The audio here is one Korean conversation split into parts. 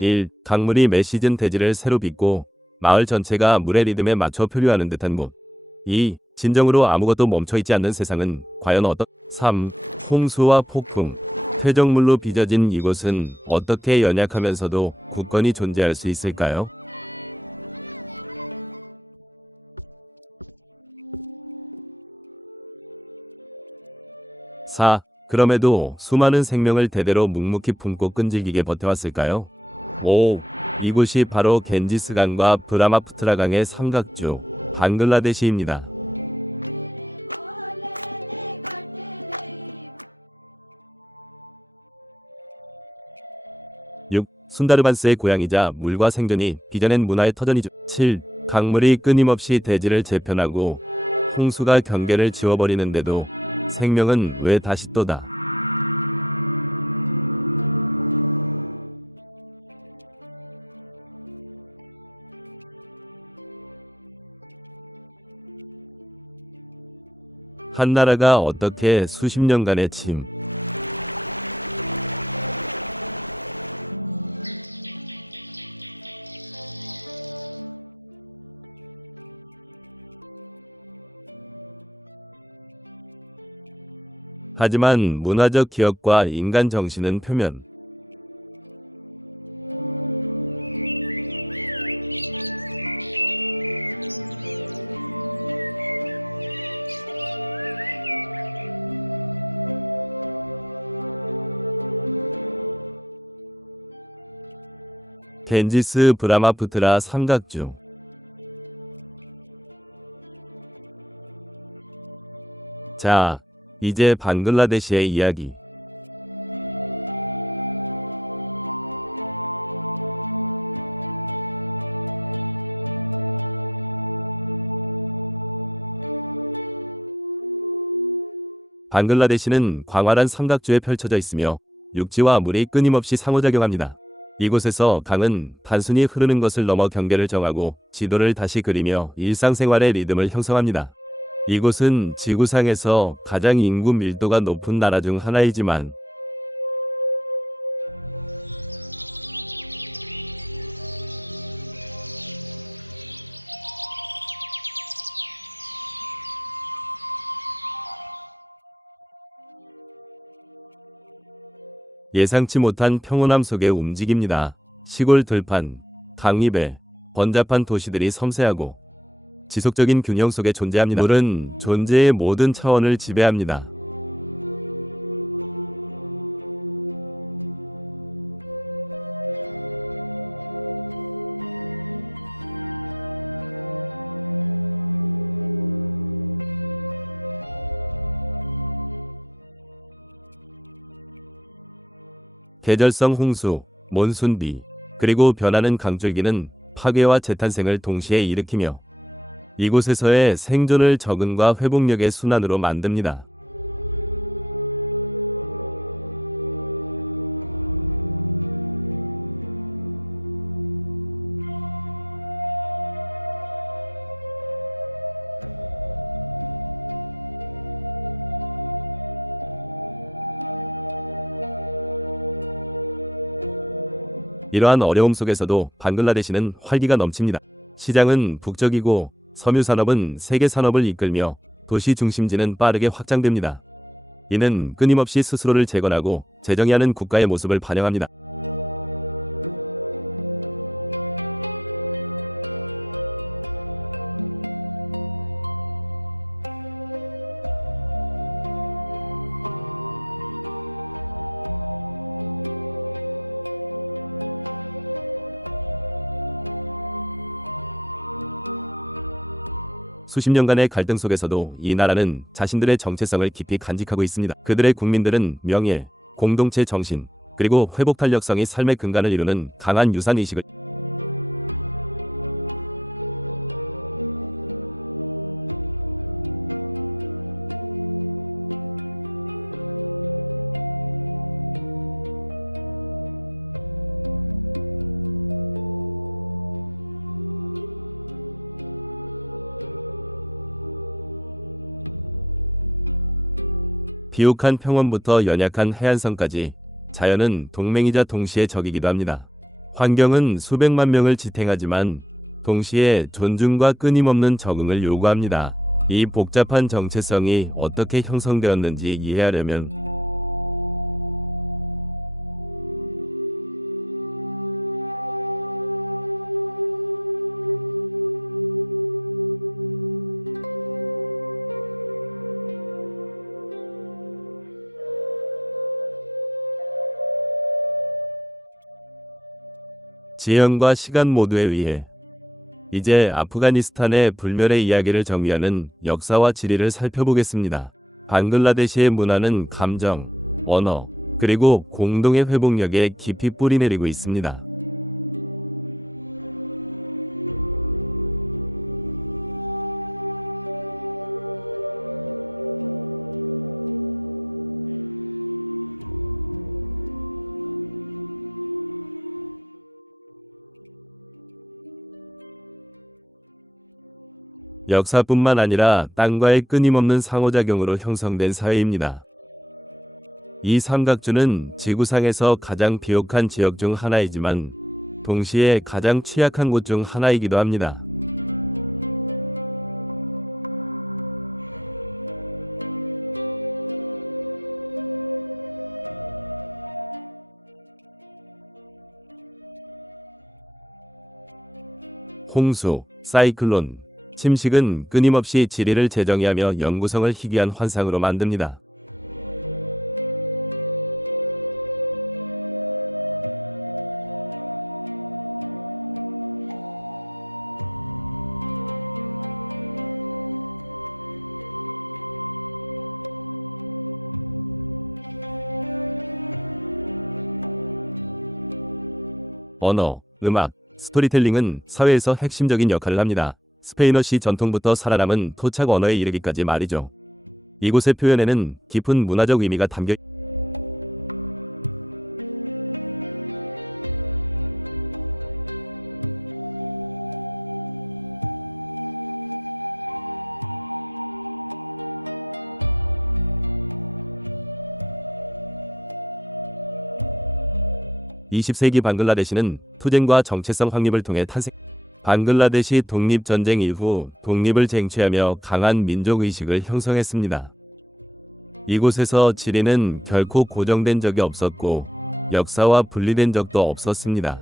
1. 강물이 매 시즌 대지를 새로 빚고 마을 전체가 물의 리듬에 맞춰 표류하는 듯한 곳. 2. 진정으로 아무것도 멈춰있지 않는 세상은 과연 3. 홍수와 폭풍, 쾌적물로 빚어진 이곳은 어떻게 연약하면서도 굳건히 존재할 수 있을까요? 4. 그럼에도 수많은 생명을 대대로 묵묵히 품고 끈질기게 버텨왔을까요? 5. 이곳이 바로 겐지스강과 브라마푸트라 강의 삼각주, 방글라데시입니다. 6. 순다르반스의 고향이자 물과 생존이 빚어낸 문화의 터전이죠. 7. 강물이 끊임없이 대지를 재편하고 홍수가 경계를 지워버리는데도 생명은 왜 다시 또다? 한 나라가 어떻게 수십 년간의 하지만 문화적 기억과 인간 정신은 표면. 겐지스 브라마푸트라 삼각주. 자, 이제 방글라데시의 이야기. 방글라데시는 광활한 삼각주에 펼쳐져 있으며 육지와 물이 끊임없이 상호작용합니다. 이곳에서 강은 단순히 흐르는 것을 넘어 경계를 정하고 지도를 다시 그리며 일상생활의 리듬을 형성합니다. 이곳은 지구상에서 가장 인구 밀도가 높은 나라 중 하나이지만 예상치 못한 평온함 속에 움직입니다. 시골 들판, 강입에 번잡한 도시들이 섬세하고 지속적인 균형 속에 존재합니다. 물은 존재의 모든 차원을 지배합니다. 계절성 홍수, 몬순비, 그리고 변하는 강줄기는 파괴와 재탄생을 동시에 일으키며 이곳에서의 생존을 적응과 회복력의 순환으로 만듭니다. 이러한 어려움 속에서도 방글라데시는 활기가 넘칩니다. 시장은 북적이고 섬유 산업은 세계 산업을 이끌며 도시 중심지는 빠르게 확장됩니다. 이는 끊임없이 스스로를 재건하고 재정의하는 국가의 모습을 반영합니다. 수십 년간의 갈등 속에서도 이 나라는 자신들의 정체성을 깊이 간직하고 있습니다. 그들의 국민들은 명예, 공동체 정신, 그리고 회복 탄력성이 삶의 근간을 이루는 강한 유산 의식을 비옥한 평원부터 연약한 해안선까지 자연은 동맹이자 동시에 적이기도 합니다. 환경은 수백만 명을 지탱하지만 동시에 존중과 끊임없는 적응을 요구합니다. 이 복잡한 정체성이 어떻게 형성되었는지 이해하려면 지형과 시간 모두에 의해 이제 아프가니스탄의 불멸의 이야기를 정리하는 역사와 지리를 살펴보겠습니다. 방글라데시의 문화는 감정, 언어, 그리고 공동의 회복력에 깊이 뿌리내리고 있습니다. 역사뿐만 아니라 땅과의 끊임없는 상호작용으로 형성된 사회입니다. 이 삼각주는 지구상에서 가장 비옥한 지역 중 하나이지만 동시에 가장 취약한 곳 중 하나이기도 합니다. 홍수, 사이클론, 침식은 끊임없이 지리를 재정의하며 영구성을 희귀한 환상으로 만듭니다. 언어, 음악, 스토리텔링은 사회에서 핵심적인 역할을 합니다. 스페인어시 전통부터 살아남은 토착 언어에 이르기까지 말이죠. 이곳의 표현에는 깊은 문화적 의미가 담겨 (20세기) 방글라데시는 투쟁과 정체성 확립을 통해 탄생. 방글라데시 독립전쟁 이후 독립을 쟁취하며 강한 민족의식을 형성했습니다. 이곳에서 지리는 결코 고정된 적이 없었고 역사와 분리된 적도 없었습니다.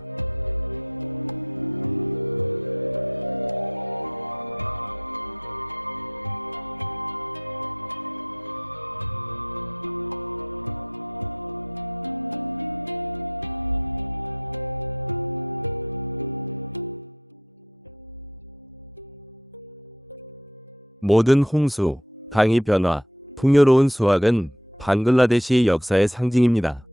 모든 홍수, 강의 변화, 풍요로운 수확은 방글라데시 역사의 상징입니다.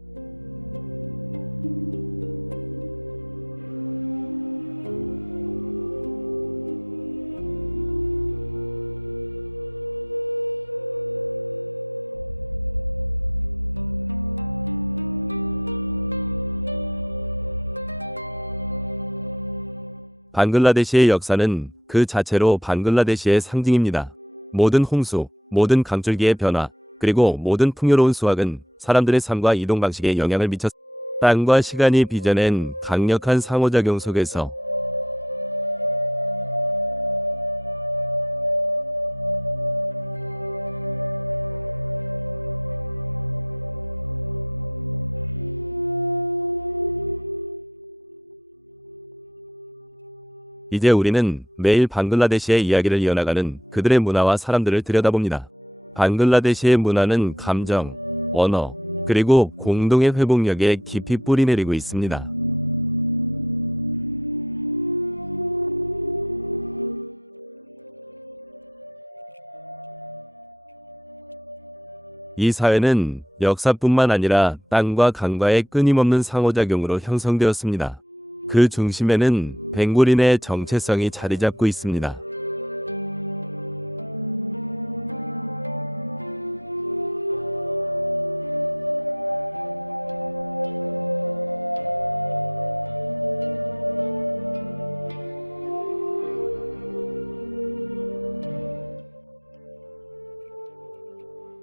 방글라데시의 역사는 그 자체로 방글라데시의 상징입니다. 모든 홍수, 모든 강줄기의 변화, 그리고 모든 풍요로운 수확은 사람들의 삶과 이동 방식에 영향을 미쳤습니다. 땅과 시간이 빚어낸 강력한 상호작용 속에서 이제 우리는 매일 방글라데시의 이야기를 이어나가는 그들의 문화와 사람들을 들여다봅니다. 방글라데시의 문화는 감정, 언어, 그리고 공동의 회복력에 깊이 뿌리내리고 있습니다. 이 사회는 역사뿐만 아니라 땅과 강과의 끊임없는 상호작용으로 형성되었습니다. 그 중심에는 벵고린의 정체성이 자리 잡고 있습니다.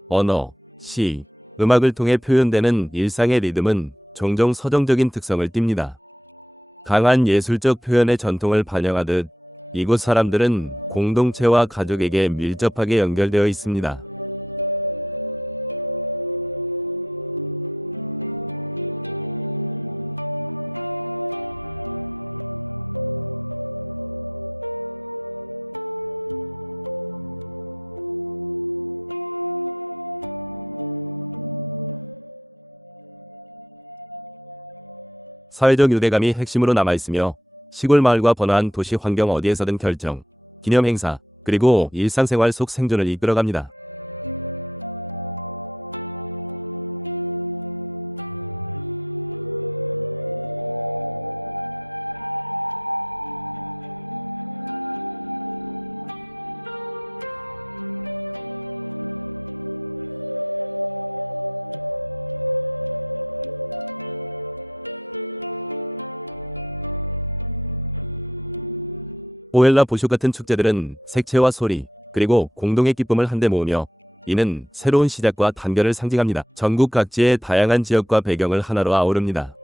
언어, 시, 음악을 통해 표현되는 일상의 리듬은 종종 서정적인 특성을 띱니다. 강한 예술적 표현의 전통을 반영하듯 이곳 사람들은 공동체와 가족에게 밀접하게 연결되어 있습니다. 사회적 유대감이 핵심으로 남아있으며 시골 마을과 번화한 도시 환경 어디에서든 결정, 기념 행사, 그리고 일상생활 속 생존을 이끌어갑니다. 오엘라 보쇼 같은 축제들은 색채와 소리, 그리고 공동의 기쁨을 한데 모으며 이는 새로운 시작과 단결을 상징합니다. 전국 각지의 다양한 지역과 배경을 하나로 아우릅니다.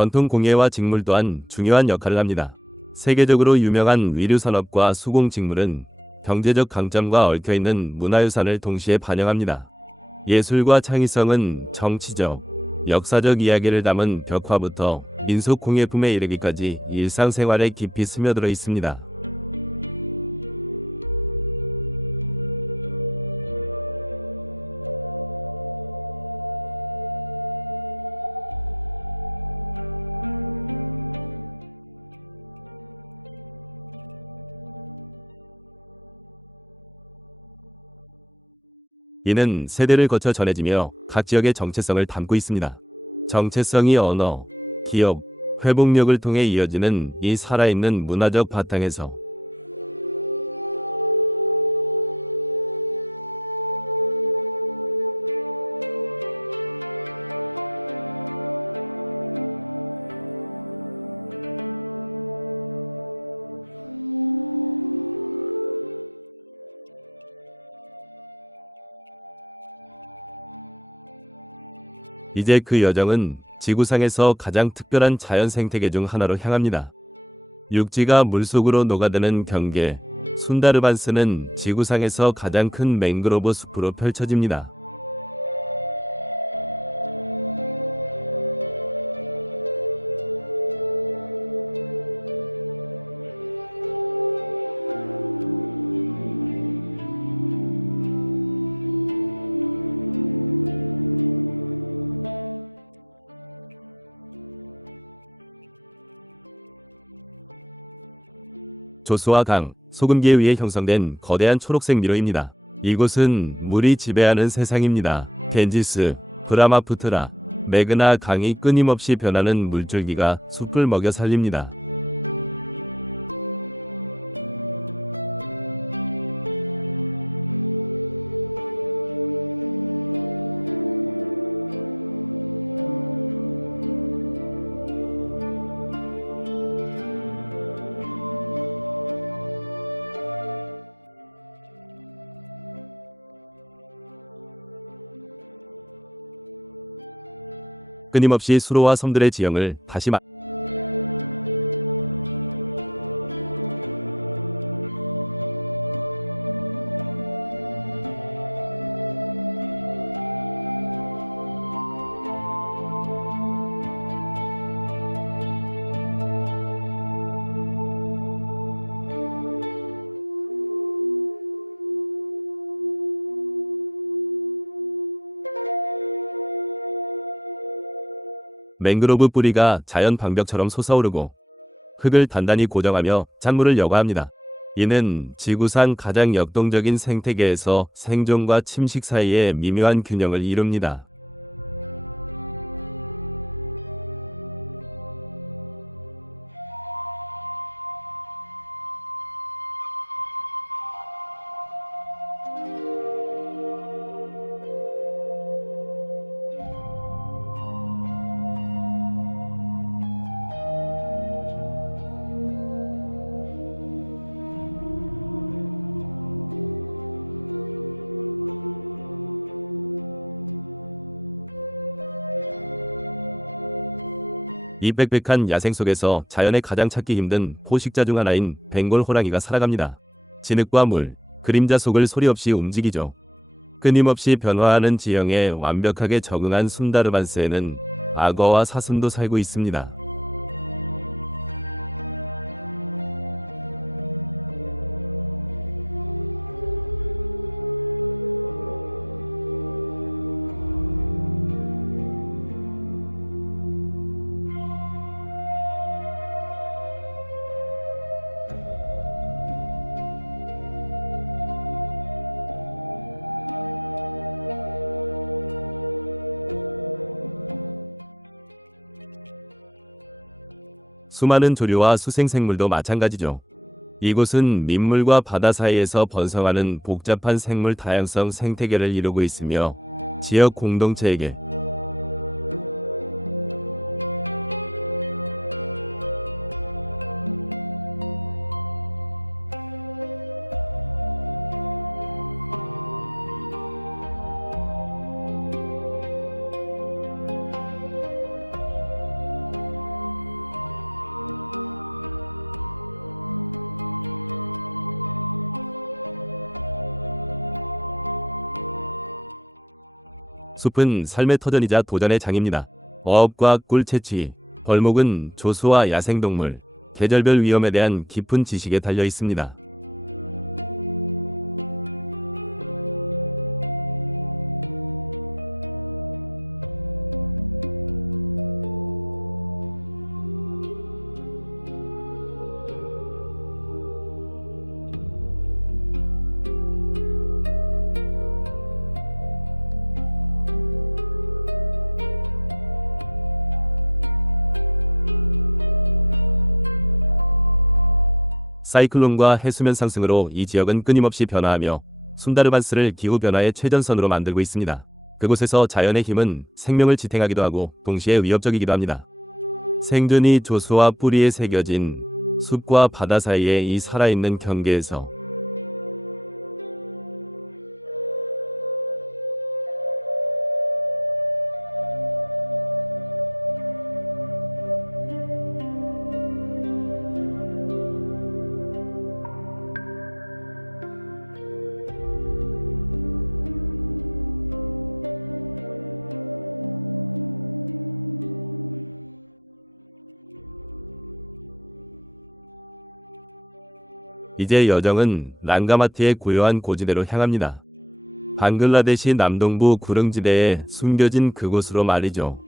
전통 공예와 직물 또한 중요한 역할을 합니다. 세계적으로 유명한 위류 산업과 수공 직물은 경제적 강점과 얽혀있는 문화유산을 동시에 반영합니다. 예술과 창의성은 정치적, 역사적 이야기를 담은 벽화부터 민속 공예품에 이르기까지 일상생활에 깊이 스며들어 있습니다. 이는 세대를 거쳐 전해지며 각 지역의 정체성을 담고 있습니다. 정체성이 언어, 기업, 회복력을 통해 이어지는 이 살아있는 문화적 바탕에서 이제 그 여정은 지구상에서 가장 특별한 자연 생태계 중 하나로 향합니다. 육지가 물속으로 녹아드는 경계, 순다르반스는 지구상에서 가장 큰 맹그로브 숲으로 펼쳐집니다. 조수와 강, 소금기에 의해 형성된 거대한 초록색 미로입니다. 이곳은 물이 지배하는 세상입니다. 겐지스, 브라마푸트라, 메그나 강이 끊임없이 변하는 물줄기가 숲을 먹여 살립니다. 끊임없이 수로와 섬들의 지형을 다시 맹그로브 뿌리가 자연 방벽처럼 솟아오르고 흙을 단단히 고정하며 작물을 여과합니다. 이는 지구상 가장 역동적인 생태계에서 생존과 침식 사이의 미묘한 균형을 이룹니다. 이 빽빽한 야생 속에서 자연의 가장 찾기 힘든 포식자 중 하나인 벵골 호랑이가 살아갑니다. 진흙과 물, 그림자 속을 소리 없이 움직이죠. 끊임없이 변화하는 지형에 완벽하게 적응한 순다르반스에는 악어와 사슴도 살고 있습니다. 수많은 조류와 수생생물도 마찬가지죠. 이곳은 민물과 바다 사이에서 번성하는 복잡한 생물 다양성 생태계를 이루고 있으며 지역 공동체에게 숲은 삶의 터전이자 도전의 장입니다. 어업과 꿀 채취, 벌목은 조수와 야생동물, 계절별 위험에 대한 깊은 지식에 달려 있습니다. 사이클론과 해수면 상승으로 이 지역은 끊임없이 변화하며 순다르반스를 기후변화의 최전선으로 만들고 있습니다. 그곳에서 자연의 힘은 생명을 지탱하기도 하고 동시에 위협적이기도 합니다. 생존이 조수와 뿌리에 새겨진 숲과 바다 사이의 이 살아있는 경계에서 이제 여정은 랑가마티의 고요한 고지대로 향합니다. 방글라데시 남동부 구릉지대에 숨겨진 그곳으로 말이죠.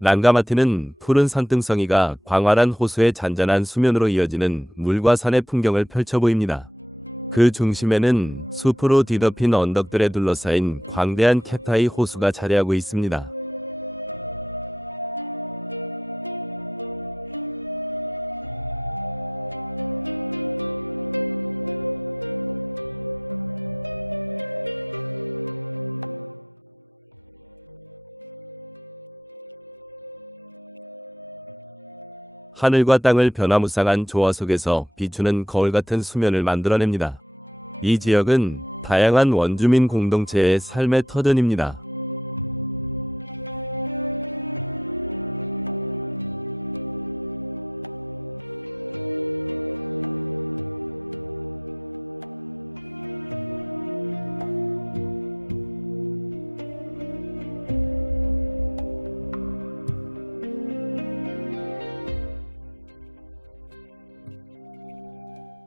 랑가마티는 푸른 산등성이가 광활한 호수의 잔잔한 수면으로 이어지는 물과 산의 풍경을 펼쳐 보입니다. 그 중심에는 숲으로 뒤덮인 언덕들에 둘러싸인 광대한 캡타이 호수가 자리하고 있습니다. 하늘과 땅을 변화무쌍한 조화 속에서 비추는 거울 같은 수면을 만들어냅니다. 이 지역은 다양한 원주민 공동체의 삶의 터전입니다.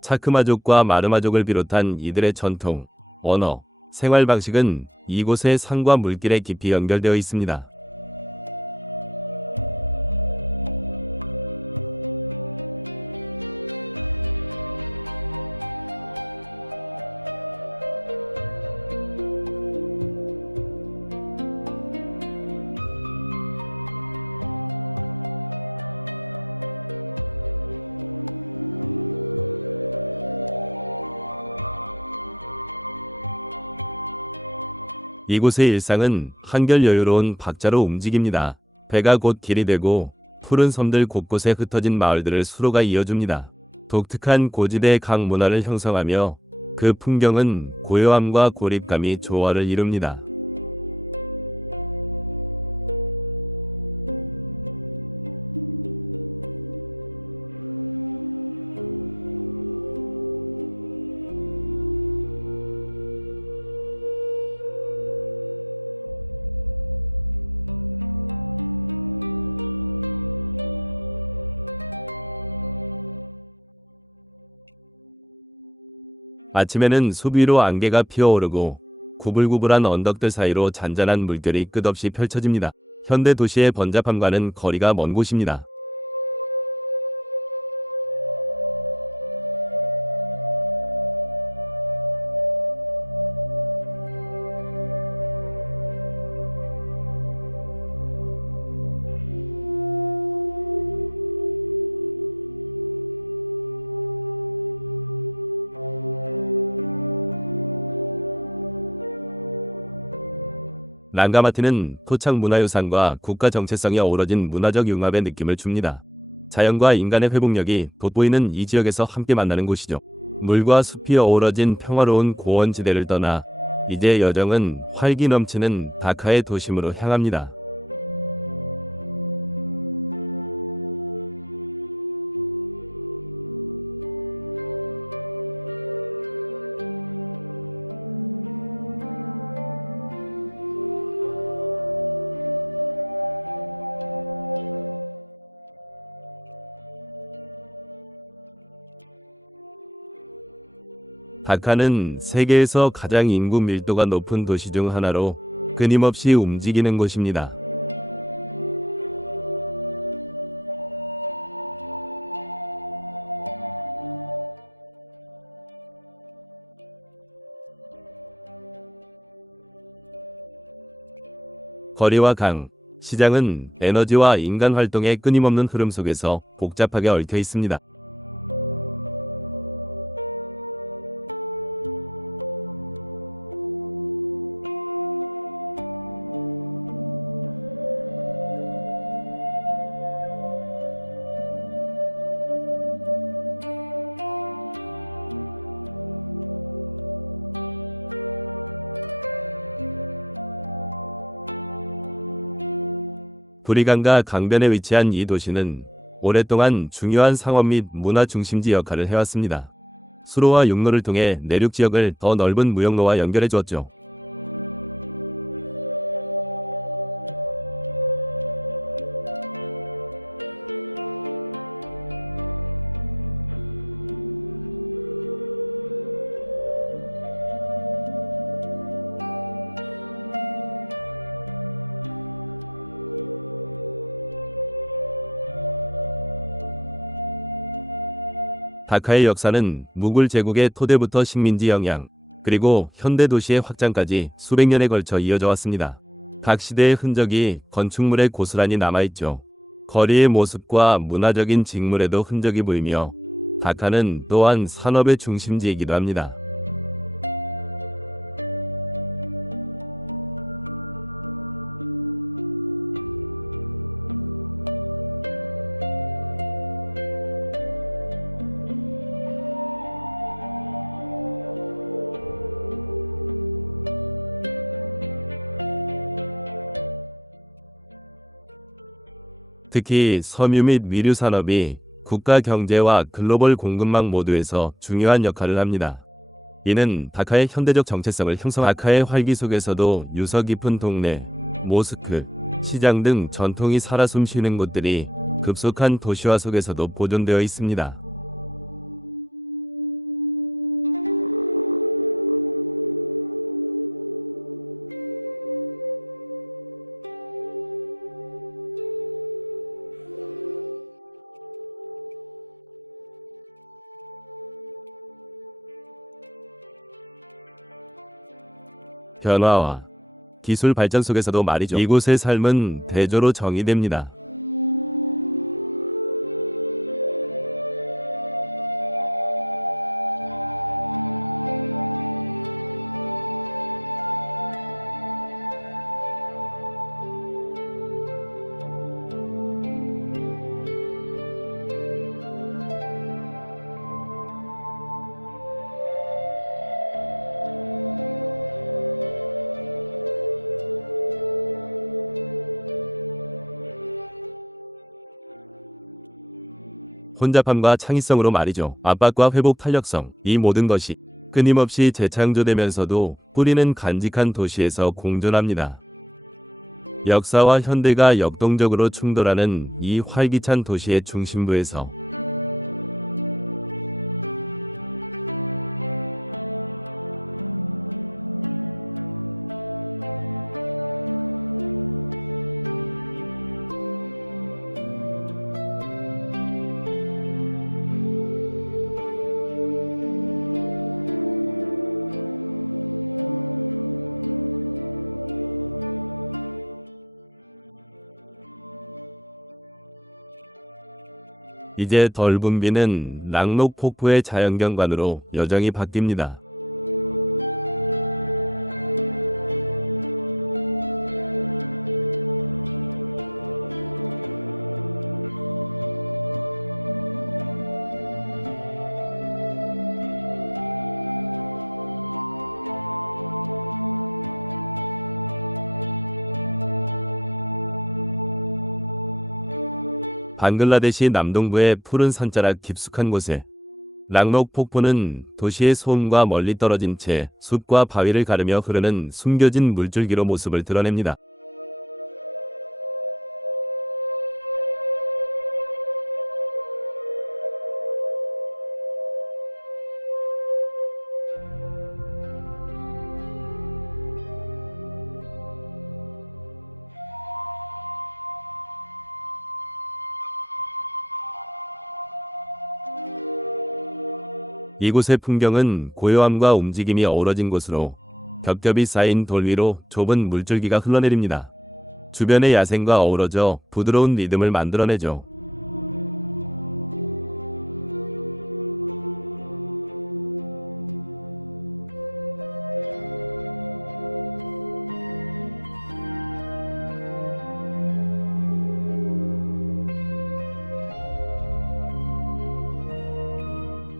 차크마족과 마르마족을 비롯한 이들의 전통, 언어, 생활 방식은 이곳의 산과 물길에 깊이 연결되어 있습니다. 이곳의 일상은 한결 여유로운 박자로 움직입니다. 배가 곧 길이 되고 푸른 섬들 곳곳에 흩어진 마을들을 수로가 이어줍니다. 독특한 고지대 강 문화를 형성하며 그 풍경은 고요함과 고립감이 조화를 이룹니다. 아침에는 숲 위로 안개가 피어오르고 구불구불한 언덕들 사이로 잔잔한 물결이 끝없이 펼쳐집니다. 현대 도시의 번잡함과는 거리가 먼 곳입니다. 랑가마티는 토착 문화유산과 국가 정체성이 어우러진 문화적 융합의 느낌을 줍니다. 자연과 인간의 회복력이 돋보이는 이 지역에서 함께 만나는 곳이죠. 물과 숲이 어우러진 평화로운 고원지대를 떠나 이제 여정은 활기 넘치는 다카의 도심으로 향합니다. 다카는 세계에서 가장 인구 밀도가 높은 도시 중 하나로 끊임없이 움직이는 곳입니다. 거리와 강, 시장은 에너지와 인간 활동의 끊임없는 흐름 속에서 복잡하게 얽혀 있습니다. 브리강과 강변에 위치한 이 도시는 오랫동안 중요한 상업 및 문화 중심지 역할을 해왔습니다. 수로와 육로를 통해 내륙 지역을 더 넓은 무역로와 연결해 주었죠. 다카의 역사는 무굴 제국의 토대부터 식민지 영향, 그리고 현대 도시의 확장까지 수백 년에 걸쳐 이어져 왔습니다. 각 시대의 흔적이 건축물에 고스란히 남아있죠. 거리의 모습과 문화적인 직물에도 흔적이 보이며 다카는 또한 산업의 중심지이기도 합니다. 특히 섬유 및 위류 산업이 국가 경제와 글로벌 공급망 모두에서 중요한 역할을 합니다. 이는 다카의 현대적 정체성을 다카의 활기 속에서도 유서 깊은 동네, 모스크, 시장 등 전통이 살아 숨쉬는 곳들이 급속한 도시화 속에서도 보존되어 있습니다. 변화와 기술 발전 속에서도 말이죠. 이곳의 삶은 대조로 정의됩니다. 혼잡함과 창의성으로 말이죠. 압박과 회복 탄력성, 이 모든 것이 끊임없이 재창조되면서도 뿌리는 간직한 도시에서 공존합니다. 역사와 현대가 역동적으로 충돌하는 이 활기찬 도시의 중심부에서 이제 덜 붐비는 락록 폭포의 자연경관으로 여정이 바뀝니다. 방글라데시 남동부의 푸른 산자락 깊숙한 곳에 락록 폭포는 도시의 소음과 멀리 떨어진 채 숲과 바위를 가르며 흐르는 숨겨진 물줄기로 모습을 드러냅니다. 이곳의 풍경은 고요함과 움직임이 어우러진 곳으로 겹겹이 쌓인 돌 위로 좁은 물줄기가 흘러내립니다. 주변의 야생과 어우러져 부드러운 리듬을 만들어내죠.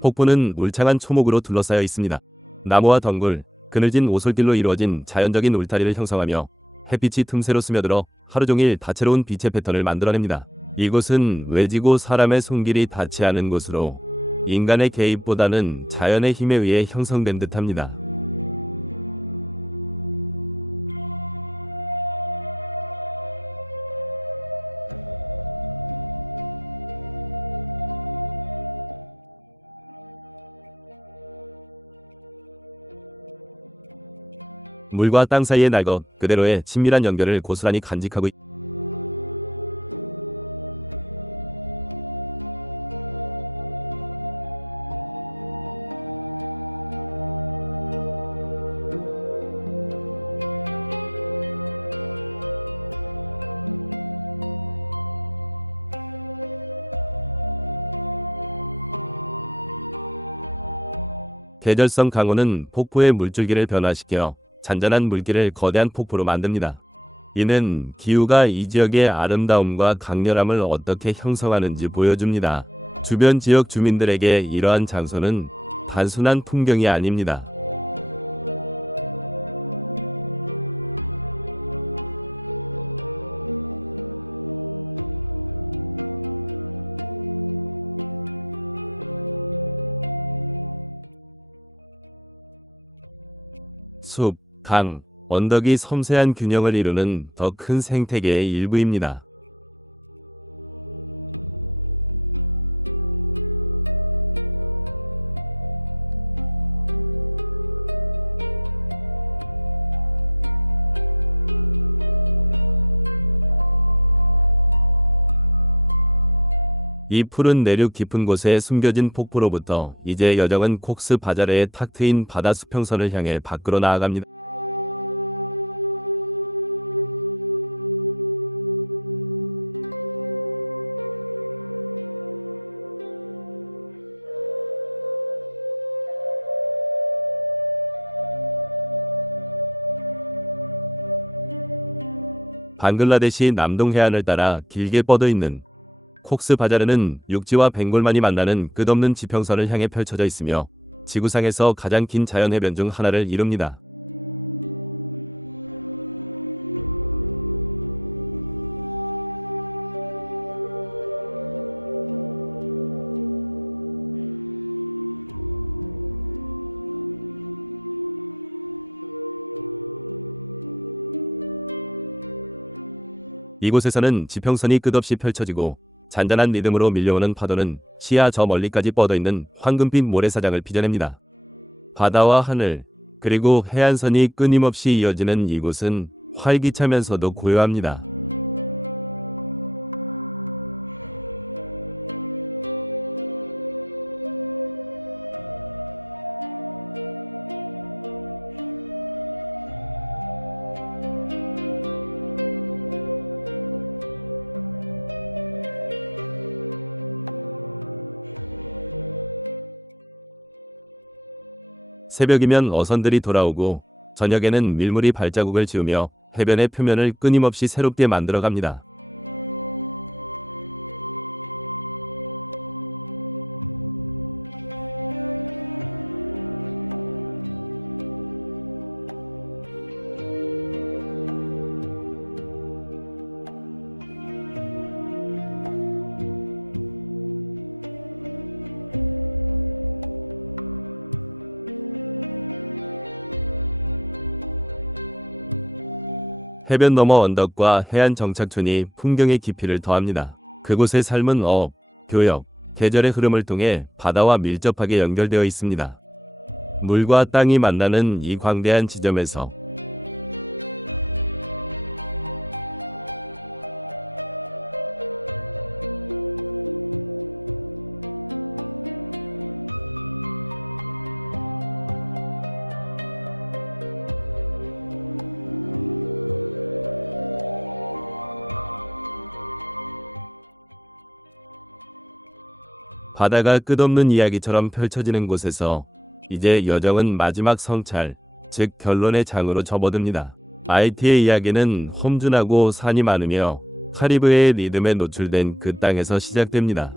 폭포는 울창한 초목으로 둘러싸여 있습니다. 나무와 덩굴, 그늘진 오솔길로 이루어진 자연적인 울타리를 형성하며 햇빛이 틈새로 스며들어 하루 종일 다채로운 빛의 패턴을 만들어냅니다. 이곳은 외지고 사람의 손길이 닿지 않은 곳으로 인간의 개입보다는 자연의 힘에 의해 형성된 듯합니다. 물과 땅 사이의 날 것 그대로의 친밀한 연결을 고스란히 간직하고 계절성 강우는 폭포의 물줄기를 변화시켜 잔잔한 물길을 거대한 폭포로 만듭니다. 이는 기후가 이 지역의 아름다움과 강렬함을 어떻게 형성하는지 보여줍니다. 주변 지역 주민들에게 이러한 장소는 단순한 풍경이 아닙니다. 숲, 강, 언덕이 섬세한 균형을 이루는 더 큰 생태계의 일부입니다. 이 푸른 내륙 깊은 곳에 숨겨진 폭포로부터 이제 여정은 콕스 바자르의 탁 트인 바다 수평선을 향해 밖으로 나아갑니다. 방글라데시 남동 해안을 따라 길게 뻗어 있는 콕스 바자르는 육지와 벵골만이 만나는 끝없는 지평선을 향해 펼쳐져 있으며 지구상에서 가장 긴 자연해변 중 하나를 이룹니다. 이곳에서는 지평선이 끝없이 펼쳐지고 잔잔한 리듬으로 밀려오는 파도는 시야 저 멀리까지 뻗어있는 황금빛 모래사장을 빚어냅니다. 바다와 하늘, 그리고 해안선이 끊임없이 이어지는 이곳은 활기차면서도 고요합니다. 새벽이면 어선들이 돌아오고 저녁에는 밀물이 발자국을 지으며 해변의 표면을 끊임없이 새롭게 만들어갑니다. 해변 너머 언덕과 해안 정착촌이 풍경의 깊이를 더합니다. 그곳의 삶은 어업, 교역, 계절의 흐름을 통해 바다와 밀접하게 연결되어 있습니다. 물과 땅이 만나는 이 광대한 지점에서 바다가 끝없는 이야기처럼 펼쳐지는 곳에서 이제 여정은 마지막 성찰, 즉 결론의 장으로 접어듭니다. IT의 이야기는 험준하고 산이 많으며 카리브해의 리듬에 노출된 그 땅에서 시작됩니다.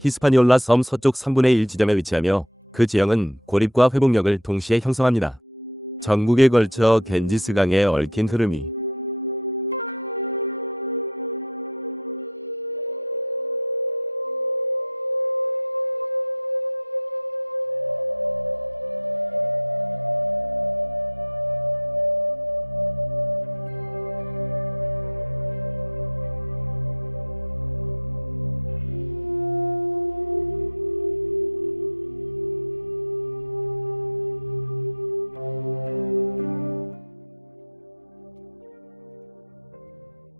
히스파니올라 섬 서쪽 3분의 1 지점에 위치하며 그 지형은 고립과 회복력을 동시에 형성합니다. 전국에 걸쳐 겐지스강에 얽힌 흐름이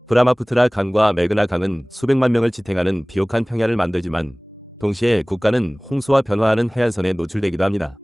브라마푸트라 강과 메그나 강은 수백만 명을 지탱하는 비옥한 평야를 만들지만 동시에 국가는 홍수와 변화하는 해안선에 노출되기도 합니다.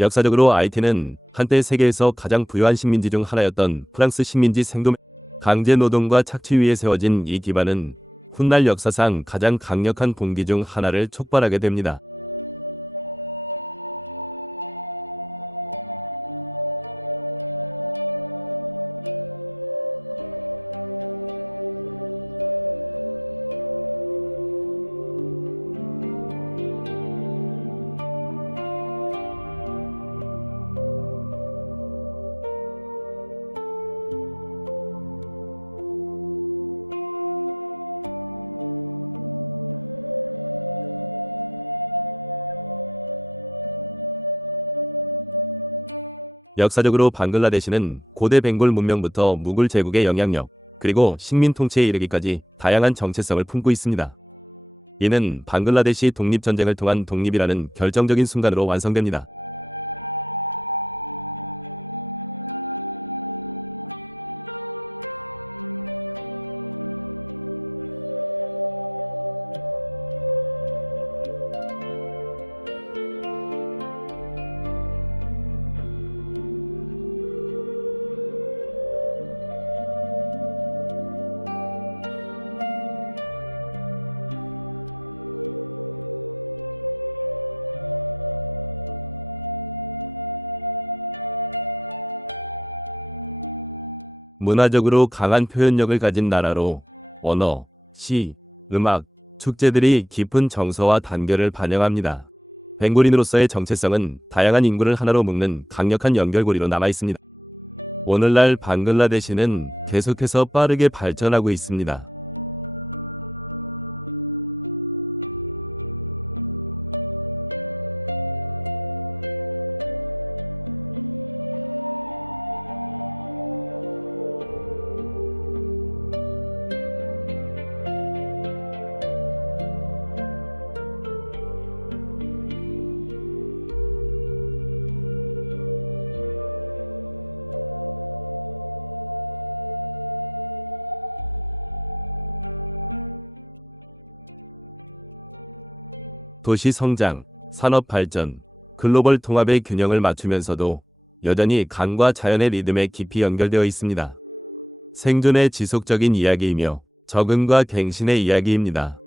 역사적으로 IT는 한때 세계에서 가장 부유한 식민지 중 하나였던 프랑스 식민지 생도매 강제 노동과 착취 위에 세워진 이 기반은 훗날 역사상 가장 강력한 봉기 중 하나를 촉발하게 됩니다. 역사적으로 방글라데시는 고대 벵골 문명부터 무굴 제국의 영향력, 그리고 식민 통치에 이르기까지 다양한 정체성을 품고 있습니다. 이는 방글라데시 독립전쟁을 통한 독립이라는 결정적인 순간으로 완성됩니다. 문화적으로 강한 표현력을 가진 나라로 언어, 시, 음악, 축제들이 깊은 정서와 단결을 반영합니다. 벵고린으로서의 정체성은 다양한 인구를 하나로 묶는 강력한 연결고리로 남아 있습니다. 오늘날 방글라데시는 계속해서 빠르게 발전하고 있습니다. 도시 성장, 산업 발전, 글로벌 통합의 균형을 맞추면서도 여전히 강과 자연의 리듬에 깊이 연결되어 있습니다. 생존의 지속적인 이야기이며 적응과 갱신의 이야기입니다.